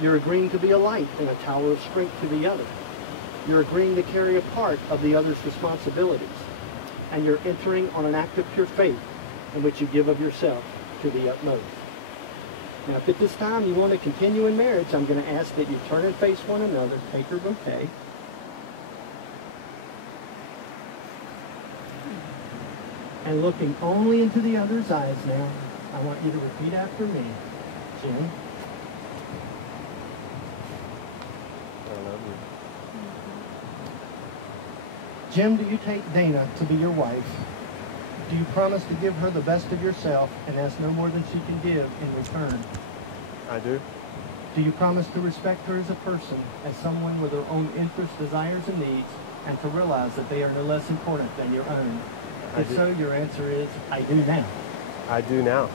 You're agreeing to be a light and a tower of strength to the other. You're agreeing to carry a part of the other's responsibilities. And you're entering on an act of pure faith in which you give of yourself to the utmost. Now, if at this time you want to continue in marriage, I'm going to ask that you turn and face one another, take your bouquet. And looking only into the other's eyes now, I want you to repeat after me. Jim. I love you. Jim, do you take Dana to be your wife? Do you promise to give her the best of yourself and ask no more than she can give in return? I do. Do you promise to respect her as a person, as someone with her own interests, desires, and needs, and to realize that they are no less important than your own? If so, your answer is, I do now. I do now.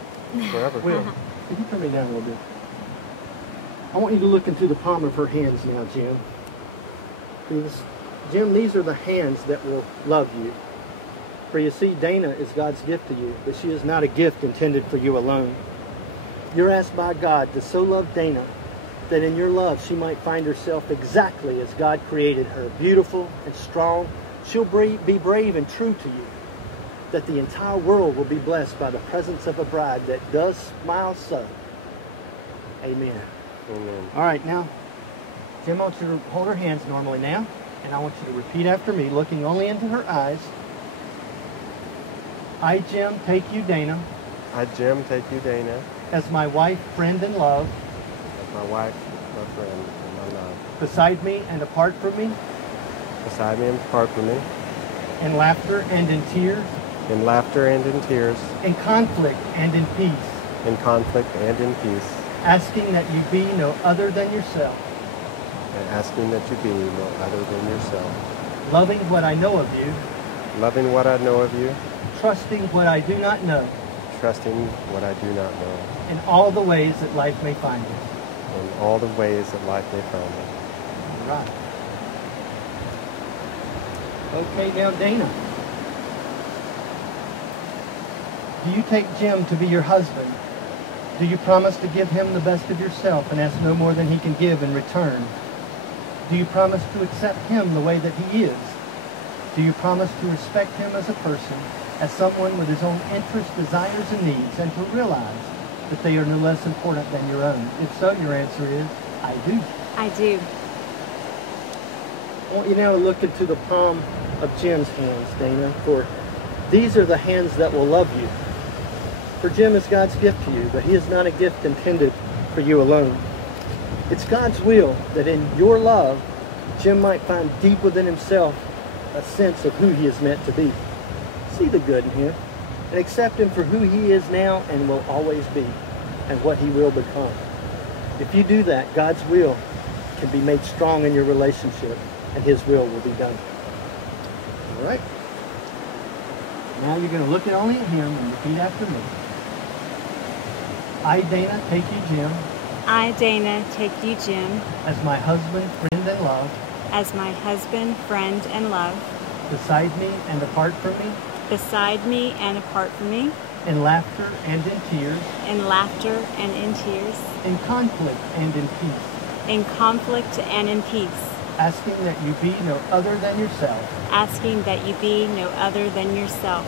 Forever. Will, could you turn me down a little bit? I want you to look into the palm of her hands now, Jim. Jim, these are the hands that will love you. For you see, Dana is God's gift to you, but she is not a gift intended for you alone. You're asked by God to so love Dana that in your love she might find herself exactly as God created her, beautiful and strong. She'll be brave and true to you, that the entire world will be blessed by the presence of a bride that does smile so. Amen. Amen. All right, now, Jim, I want you to hold her hands normally now, and I want you to repeat after me, looking only into her eyes. I, Jim, take you, Dana. I, Jim, take you, Dana. As my wife, friend, and love. As my wife, my friend, and my love. Beside me and apart from me. Beside me and apart from me. In laughter and in tears. In laughter and in tears. In conflict and in peace. In conflict and in peace. Asking that you be no other than yourself. And asking that you be no other than yourself. Loving what I know of you. Loving what I know of you. Trusting what I do not know. Trusting what I do not know. In all the ways that life may find us. In all the ways that life may find us. All right. Okay, now Dana. Do you take Jim to be your husband? Do you promise to give him the best of yourself and ask no more than he can give in return? Do you promise to accept him the way that he is? Do you promise to respect him as a person, as someone with his own interests, desires, and needs, and to realize that they are no less important than your own? If so, your answer is, I do. I do. I want you now to look into the palm of Jim's hands, Dana, for these are the hands that will love you. For Jim is God's gift to you, but he is not a gift intended for you alone. It's God's will that in your love, Jim might find deep within himself a sense of who he is meant to be. See the good in him and accept him for who he is now and will always be, and what he will become. If you do that, God's will can be made strong in your relationship, and his will be done. All right? Now you're going to look at only at him and repeat after me. I, Dana, take you, Jim. I, Dana, take you, Jim. As my husband, friend, and love. As my husband, friend, and love. Beside me and apart from me. Beside me and apart from me. In laughter and in tears. In laughter and in tears. In conflict and in peace. In conflict and in peace. Asking that you be no other than yourself. Asking that you be no other than yourself.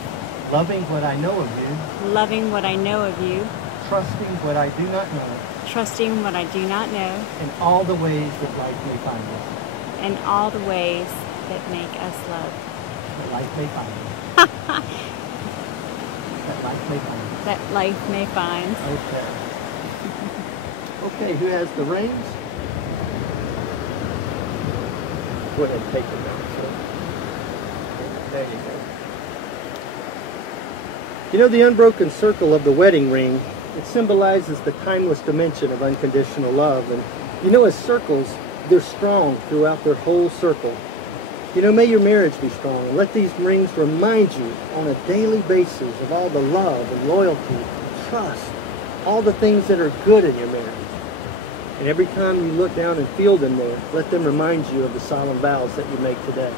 Loving what I know of you. Loving what I know of you. Trusting what I do not know. Trusting what I do not know. In all the ways that life may find us. In all the ways that make us love. That life may find us. That life may find us. That life may find. Okay. Okay, who has the rings? Go ahead and take them out. So, there you go. You know, the unbroken circle of the wedding ring, it symbolizes the timeless dimension of unconditional love. And you know, as circles, they're strong throughout their whole circle. You know, may your marriage be strong, and let these rings remind you on a daily basis of all the love and loyalty and trust, all the things that are good in your marriage. And every time you look down and feel them there, let them remind you of the solemn vows that you make today.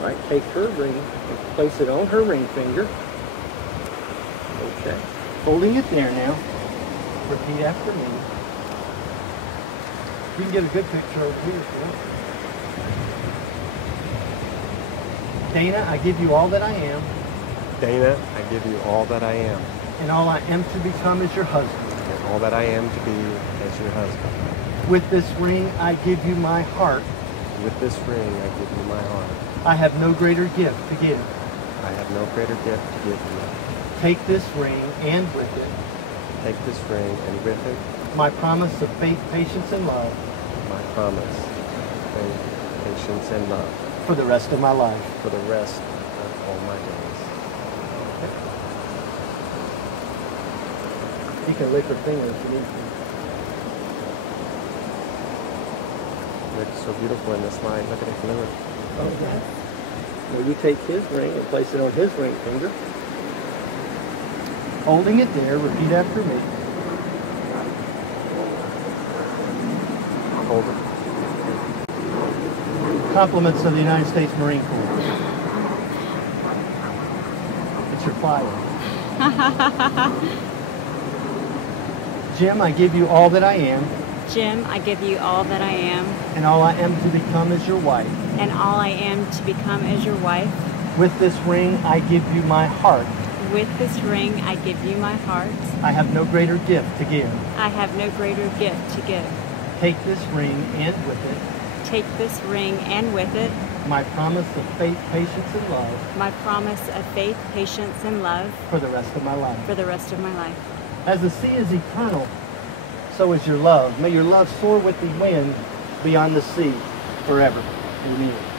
All right, take her ring and place it on her ring finger. Okay. Holding it there now. Repeat after me. You can get a good picture over here if you want. Dana, I give you all that I am. Dana, I give you all that I am. And all I am to become is your husband. And all that I am to be as your husband. With this ring, I give you my heart. With this ring, I give you my heart. I have no greater gift to give. I have no greater gift to give you. Take this ring and with it Take this ring and with it, my promise of faith, patience, and love my promise, faith, patience, and love for the rest of my life. for the rest of all my days. You can lick her finger if you need to. Looks so beautiful in this light. Look at it glimmer. Okay. Well, you take his ring and place it on his ring finger. Holding it there, repeat after me. Hold it. Compliments of the United States Marine Corps. It's your flyer. Jim, I give you all that I am. Jim, I give you all that I am, And all I am to become is your wife. and all I am to become is your wife. With this ring, I give you my heart. With this ring, I give you my heart. I have no greater gift to give. I have no greater gift to give. Take this ring and with it Take this ring and with it my promise of faith, patience, and love my promise of faith, patience, and love for the rest of my life. for the rest of my life. As the sea is eternal, so is your love. May your love soar with the wind beyond the sea forever. Amen.